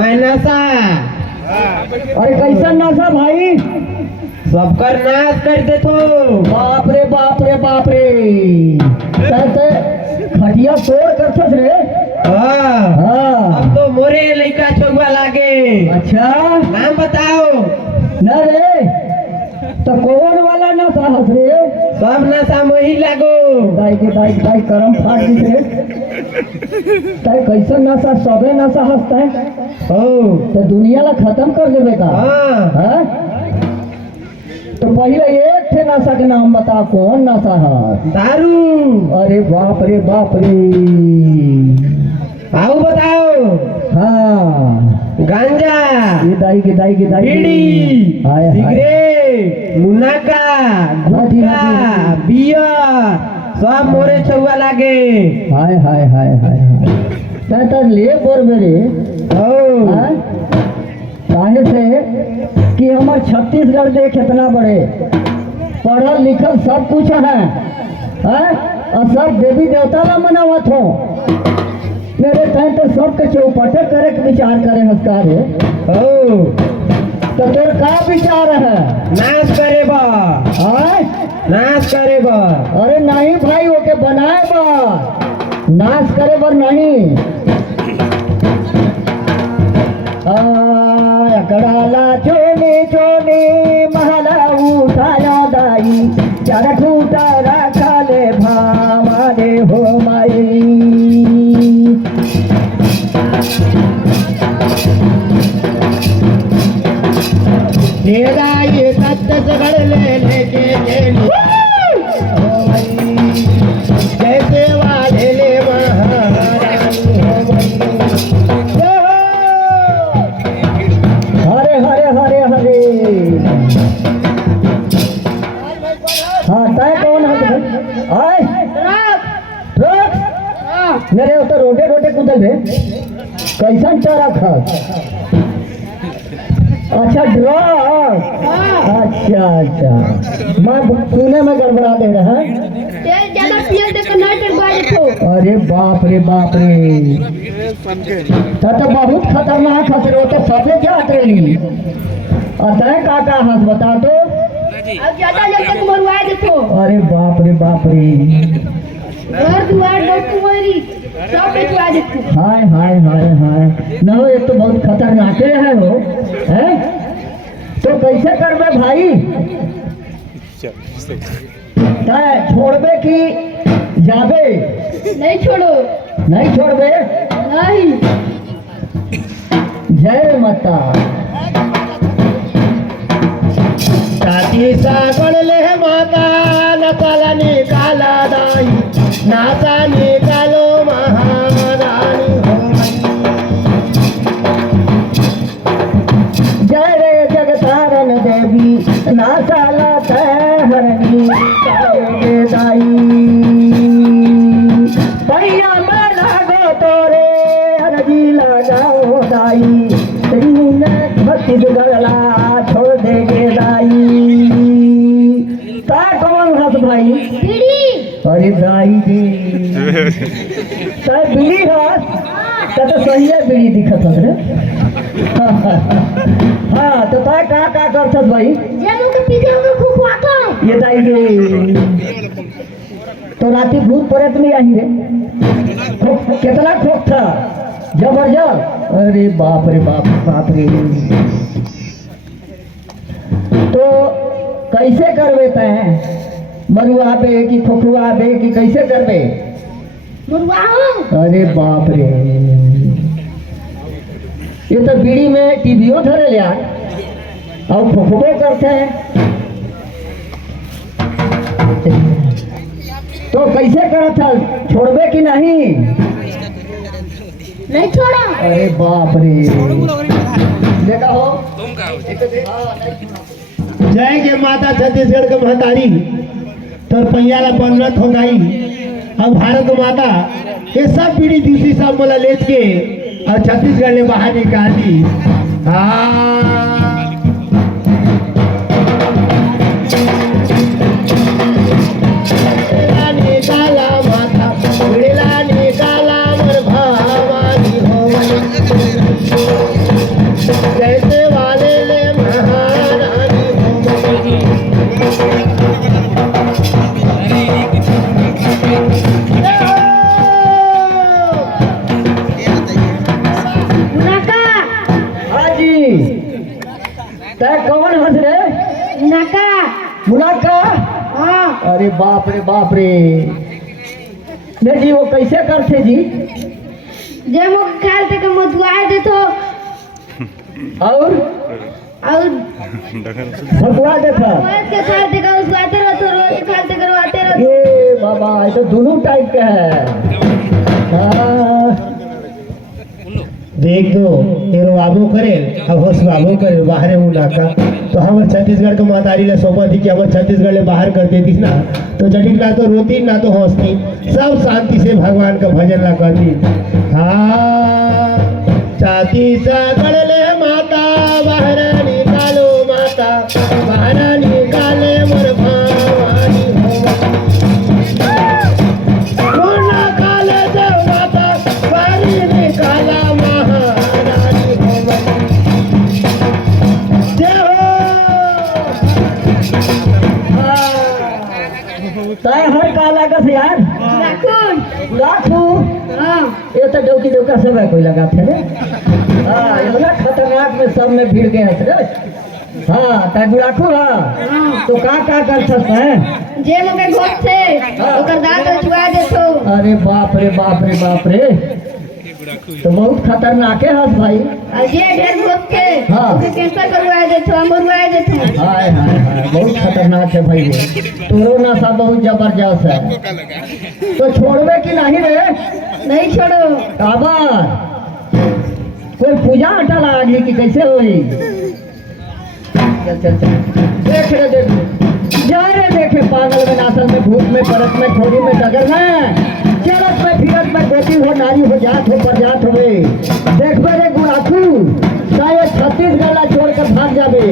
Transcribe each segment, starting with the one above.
मैं नशा। अरे कैसा नशा भाई? सबकर नाश कर दे तो। बाप रे बाप रे बाप रे, कहते खटिया तोड़ कर छस रे। हाँ अब तो मोरे लड़का छोगवा लागे। अच्छा नाम बताओ। न रे तो कौन वाला नशा हस रे? सब नशा मोही लागो। दाई करम फाट दी ताई कैसा नशा? सबे नशा हंसता है तो दुनिया ला खत्म कर देवे का? हाँ? तो पहले एक थे नशा के नाम बता, कौन नशा है? दारू। अरे बाप रे बाप रे। आओ बताओ। हाँ गांजा, गिदाई बीड़ी, सिगरेट, मुनाका, गुटखा, बियर सब मोरे छुआ लागे। हाय हाय हाय हाय कहता ले बोर मेरे काहे से कि हमार छत्तीसगढ़ देख कितना बड़े पढ़ल लिखल सब कुछ है और सब देवी देवता ला मनावत हो। मेरे टाइम तो सबके चौपटे करे के विचार करे हंसकार तो तोर का विचार है? नाश करे बा। नाश करे बा। अरे नहीं भाई, ओके बनाए बा, नाश करे बर नहीं। कड़ाला चोली चोली महला उठाया दाई, चार ठूटा रखा ले भामारे हो माई। तेरा ये छत्तीसगढ़ ले लेके गेली हो माई, जैसे वाले ले महारानी हो माई। हरे हरे हरे हरे। हाँ तय कौन है? आए ट्रक मेरे तो रोटे रोटे कुदल रे, कैसा ट्रक है? अच्छा ड्रग। अच्छा अच्छा मैं सुने में गड़बड़ा दे रहा है। अरे बाप रे बाप रे, तो बहुत खतरनाक हंस रहे हो। तो सबे क्या ट्रेनिंग अतः काका हंस बता तो। अरे बाप रे बाप रे, हाय हाय हाय हाय। न हो एक तो बहुत खतरनाक है वो है। तो कैसे करबे भाई? छोड़बे कि जाबे? नहीं छोड़ो। नहीं छोड़बे? नहीं। जय माता। सागण ले माता नकाला निकाला दाई, नाता निकालो महारानी हो। जय रे जगतारण देवी, नासाला हरणी दाई, पैया में लागो तोरे हरजी लगाओ दाई, छत्तीसगढ़ छोड़ देगे दाई। का कौन हंस भाई? अरे दाई जी बीड़ी हंस तो सही है, बीड़ी दिखत हस रे। हाँ तो तय का करत भाई? ये दाई गे तो राती भूत प्रेत में आई रे, कितना खोख था जबरदस्त। अरे बाप रे बाप बाप रे। तो कैसे करबे तय? मरुआ बे कि खोखुआ बे कि कैसे करबे? अरे बाप रे, ये तो बीड़ी में टीबियो धरे लिया और खोखुबे करते हैं। तो कैसे करत था? छोड़बे कि नहीं? नहीं छोड़ा। अरे बाप रे, देखा हो। जय के माता छत्तीसगढ़ के महतारी तो पैयाला बनत हो गई। अब भारत माता ये सब पीढ़ी दूसरी सब बोला लेच के और छत्तीसगढ़ ने बाहर निकाली। निकाला माता निकाला मोर भवानी हो। मुनाका मुनाका। हाँ अरे बाप रे बाप रे। नहीं जी वो कैसे करते जी? जे मुख खाल तक मधुआए दे तो और भगवा देखा। रोज के खाल तक उसवाते रहते रोज के खाल तक करवाते रहते। ये बाबा ये तो दोनों टाइप का है। हाँ। देख दो एरो आबो करे अब होश बाबो करे बाहर मुनाका तो हमर छत्तीसगढ़ के महतारी ले सोपा थी कि हमर छत्तीसगढ़ ले बाहर कर देती ना तो जटिल ना तो रोती ना तो हंसती सब शांति से भगवान का भजन ला करती। हाँ छत्तीसगढ़ ले माता बाहर निकालो माता बाहर निकाले मोर भवानी हो ना काले देव माता बाहर निकाला तय हर का लागत है यार। राखून लाखू। हाँ ये तो डौकी डौका सब है कोई लगाते है रे। हाँ ये बड़ा खतरनाक में सब में भीड़ गए थे रे। हाँ तय लाखू। हाँ तो का कर सकते हैं? जे मुके घोट से ओकर दांत छुआ दे तो। अरे बाप रे बाप रे बाप रे। तो बहुत खतरनाक है हस भाई। जे ढेर घोट के हाँ। ओके कैंसर करवाए दे तो मरवाए दे तो। हाय हाय हाय बहुत खतरनाक है भाई ये। तोरो नशा बहुत जबरदस्त है। तो छोड़वे की नहीं रे? नहीं छोड़ो। काबर कोई पूजा हटा लगी कि कैसे होई? चल चल चल देख रे देख जा रे देखे पागल में नासल में भूख में परत में खोरी में डगर में चलत में फिरत में गोती हो नारी हो जात हो प्रजात हो देख रे गुड़ाखू शायद छत्तीसगढ़ ला छोड़ कर भाग जाबे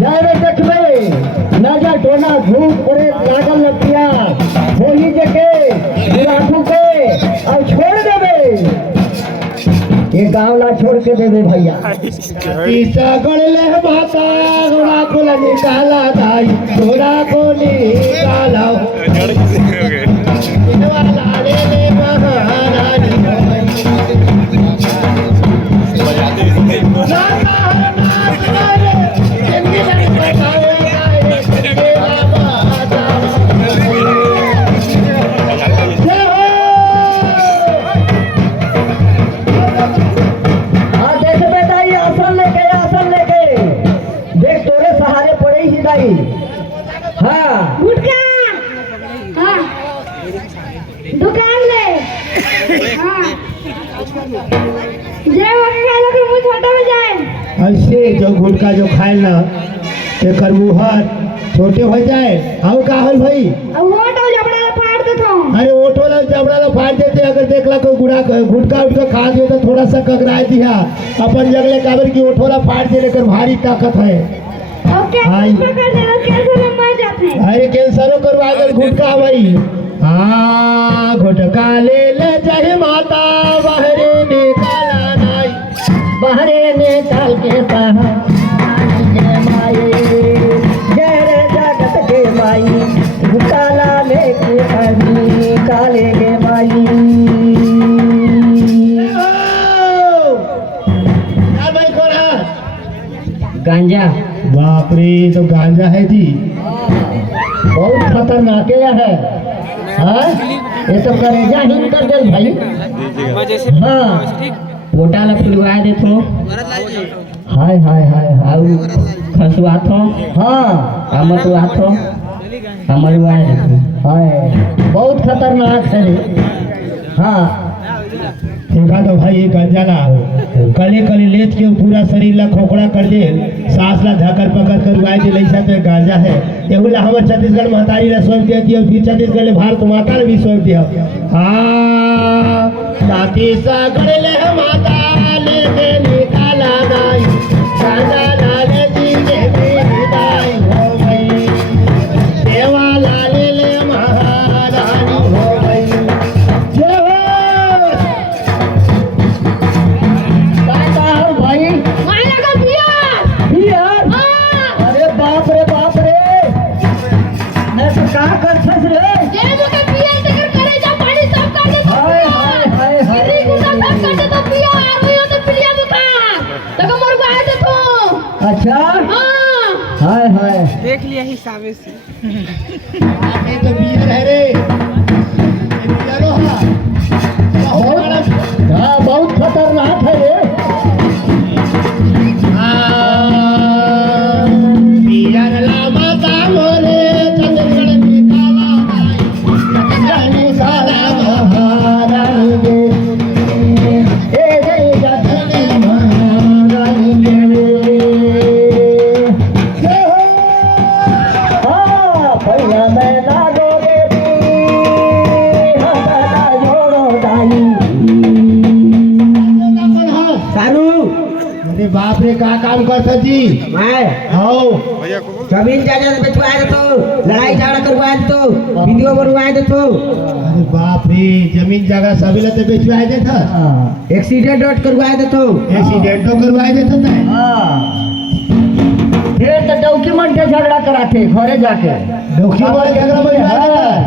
जाए रे देखबे नजर टोना धूप पड़े लागल लपिया होली जके गुड़ाखू के और छोड़ देबे ये गाँव ला छोड़ के देबे भैया। छत्तीसगढ़ ले माता घोड़ा को निकाला दाई घोड़ा को निकाला लाले ले महारानी हाँ गुटका हाँ दुकान ले हाँ जे मुके खाए लोग मुंह छोटा हो जाए। ऐसे जो गुटका जो खाए ना एकर मुहर छोटे हो जाए आओ का हल भाई अब वो तो जबड़ा फाड़ दे तो। अरे ओठो ला जबड़ा ला फाड़ देते अगर देखला कोई गुटका उठका खा दियो तो थोड़ा सा ककराए दिया अपन जगले काबर की ओठो ला फाड़ दे लेकर भारी ताकत है। Okay hi. पकड़ ले कैंसर में मर जाते हैं। अरे कैंसरो करवा कर गुटका भाई। हाँ गुटका ले जाए माता बाहरे निकाला नाई बाहरे निकाल के माई गहरे जगत के माई काला लेके आदमी काले के माई। क्या भाई कोरा गांजा। बाप रे तो गांजा है जी बहुत खतरनाक है। हाँ ये तो करेजा ही कर दे भाई। हाँ मोटा ला फुलवा दे तो हाय हाय हाय हाउ खसवा तो हाँ अमतवा तो अमरवा हाय बहुत खतरनाक है रे। हाँ देखा तो भाई ये गांजा ला कले कले लेच के पूरा शरीर ला खोखड़ा कर दे सांस ला धकर पकड़ कर उगाए दे लैसा तो गांजा है। एहू ला हमर छत्तीसगढ़ महतारी ला सौंप देती और फिर छत्तीसगढ़ ले भारत माता ला भी सौंप दिया। हाँ छत्तीसगढ़ ले माता ले के निकाला दाई गांजा लाले जी के विदाई हो गई देवा लाले ले महारानी हो गई। जय हो भाई मायने का बिया यार। हाँ अरे बाप रे बाप रे मैं तो क्या कर छस रे। जे मुके पिया तकर करे जा पानी सब कर दे तो। हाय हाय हाय हाय गिरी गुना सब कर दे तो देख लिया हिसाबे से। ये तो बियर है रे, ये बियरो है। बहुत बड़ा हाँ बहुत खतरनाक है ये। बियर लामा का मोरे छत्तीसगढ़ में काला भाई, छत्तीसगढ़ में काला महारानी गे। ए जय जय महारानी गे। जय हो। हाँ भैया मैं ना दो देवी हमारा जोड़ो दाई। सारू, अरे बाप रे का काम करता जी? मैं आओ जमीन जायदाद बेचवाए देतो, लड़ाई झगड़ा करवाए देतो, वीडियो बनवाए देतो, अरे बाप रे, जमीन जगह सभी लेते बेचवाए देता, एक्सीडेंट करवाए देतो। एक्सीडेंट तो करवाए देता था। हाँ फिर तो डॉक्यूमेंट से झगड़ा कराते घरे जाके। डॉक्यूमेंट झगड़ा में हाँ।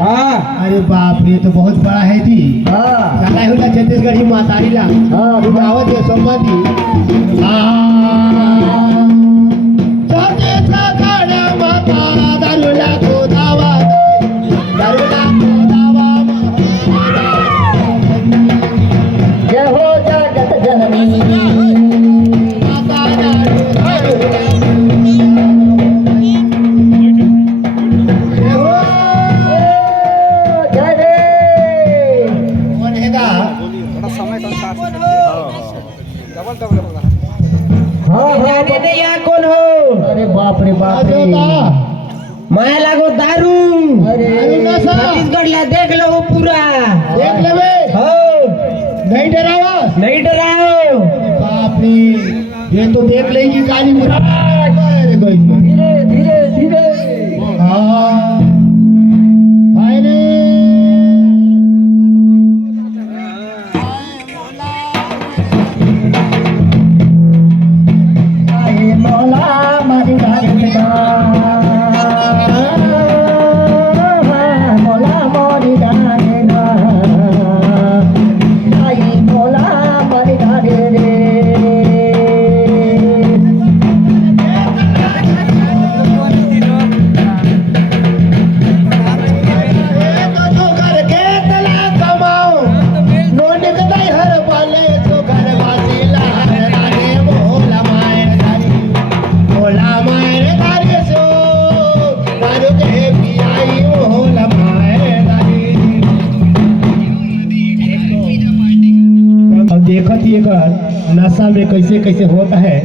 हाँ अरे बाप रे, तो बहुत बड़ा है जी। हाँ चला होला छत्तीसगढ़ी मातारी ला हाँ रुकावत है संबंधी। छत्तीसगढ़ माता दारुला को दावा दे, दारुला को दावा जय हो जगत जननी। माता दारुला जय रे। कौन हैगा? हाँ हाँ जाने दे यहाँ कौन हो? अरे बाप रे बाप रे। मैं लागो दारू। अरे दारू नशा। छत्तीसगढ़ ला देख लो वो पूरा। देख लेवे, हो नहीं डरावा। नहीं डराओ। बाप रे, ये तो देख लेगी काली बुरा। अरे गई। धीरे धीरे धीरे। हाँ भाई रे। आए मौला मारी गाड़ी का। मौला मारी गाड़ी का। आए मौला मारी गाड़ी रे। अब देखत ही एकर नशा में कैसे कैसे होता है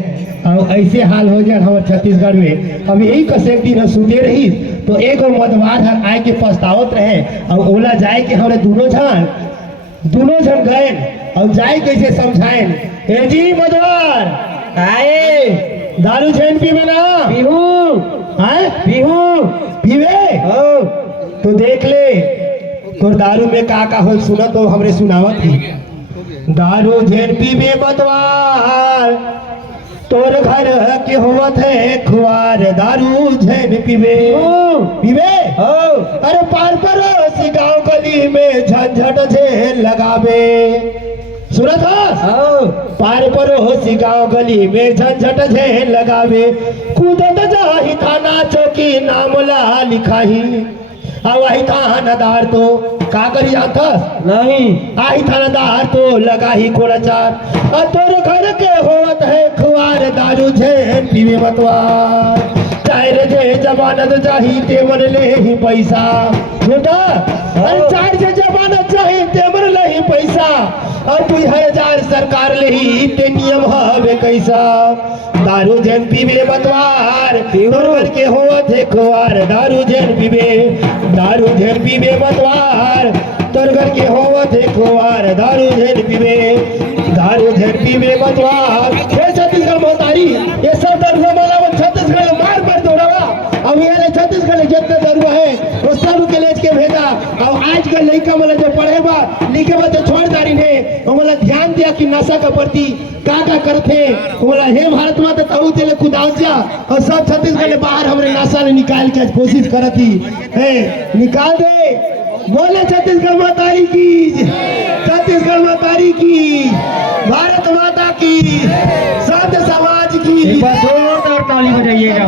और ऐसे हाल हो जाए हमारे छत्तीसगढ़ में। अब यही कसे दिन सुते रही तो एक और मदवार आए के पछतावत रहे और ओला जाए के हमारे दोनों जन गए और जाए कैसे समझाए। ए जी मदवार आए दारू छेन पीवे ना? बिहू हैं? बिहू। पीवे हो तो देख ले तो दारू में का हो सुना तो हमरे सुनावत ही। दारू झेन पीवे बतवार तोर घर के होवत है खुआर। दारू झेन पीवे पीवे हो अरे पार पड़ोसी गांव गली में झंझट झेल लगावे। सुनत हस? हो पार पड़ोसी गांव गली में झंझट झेल लगावे। कूदत जाही थाना चौकी नाम ला लिखाही। वही थानादार तो का करी जाथस? नहीं आई थानादार तो लगाही कोड़ाचार। और तोर घर के होवत है खुआर। दारू झेन पीवे मतवार। चाहे रे जे जमानत चाही ते मन ले ही पैसा। बेटा अरे चार जे जमानत चाही ते मन ले ही पैसा। और 2000 सरकार ले ही ते नियम हवे कैसा। दारू झेन पीवे मतवार तोर घर के होवत है खुआर। दारू झेन पीवे मतवार तोर घर के होवत है खुआर। दारू झेन पीवे मतवार। हे छत्तीसगढ़ मोतारी ये सब दरुआ वाला छत्तीसगढ़ मार दौड़ावा। अब ये छत्तीसगढ़ जितने दरुआ है वो सब के लेच के भेजा। और आज का लड़का मतलब जो पढ़े बा लिखे बा तो छोड़ दारी ने मतलब ध्यान दिया कि नशा का प्रति का करते बोला। हे भारत माता तहु तेले खुदाव जा और सब छत्तीसगढ़ ले बाहर हमरे नशा ने निकाल के कोशिश करती है। निकाल दे। बोले छत्तीसगढ़ मातारी की, छत्तीसगढ़ मातारी की, भारत माता की, संत समाज की। एक बार जोरदार ताली बजाइएगा।